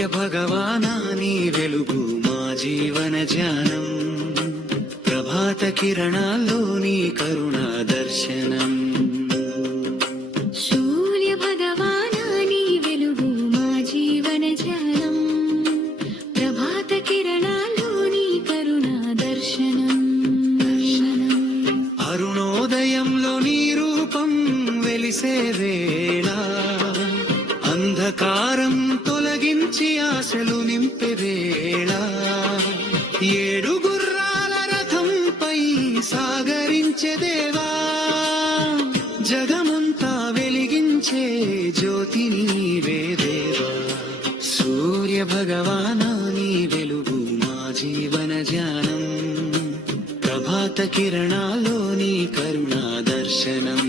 సూర్య భగవానా నీ వెలుగు మా జీవన ధ్యానం, ప్రభాత కిరణాల్లో నీ కరుణా దర్శనం. సూర్య భగవానా నీ వెలుగు మా జీవన ధ్యానం, ప్రభాత కిరణాల్లో నీ కరుణా దర్శనం. అరుణోదయంలో నీ రూపం వెలిసే వేళ, అంధకారం తొలగించి ఆశలు నింపే వేళ, ఏడు గుర్రాల రథంపై సాగరించే దేవా, జగమంతా వెలిగించే జ్యోతి నీవే దేవా. సూర్య భగవానా నీ వెలుగు మా జీవన ధ్యానం, ప్రభాత కిరణాల్లో నీ కరుణా దర్శనం.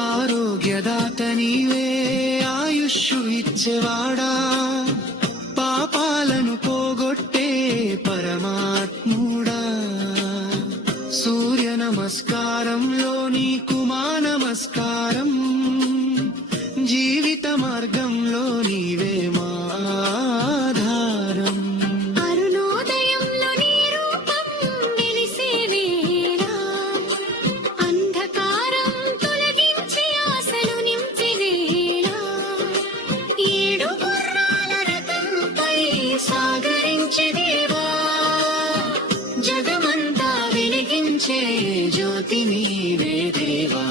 ఆరోగ్యదాత నీవే, ఆయుష్షు ఇచ్చేవాడా, పాపాలను పోగొట్టే పరమాత్ముడా. సూర్య నమస్కారంలో నీకు మా నమస్కారం, జీవిత మార్గంలో నీవే మా ఆధారం. అరుణోదయంలో నీ రూపం వెలిసే వేళ, అంధకారం తొలగించి ఆశలు నింపే వేళ, ఏడు గుర్రాల రథంపై సాగరించే దేవా, జగమంతా వెలిగించే జ్యోతి నీవే దేవా.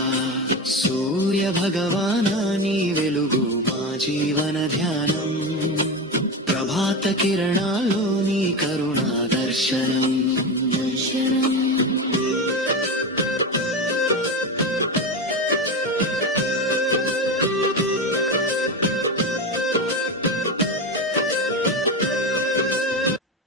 సూర్య భగవానా నీ వెలుగు మా జీవన ధ్యానం, ప్రభాత కిరణాలు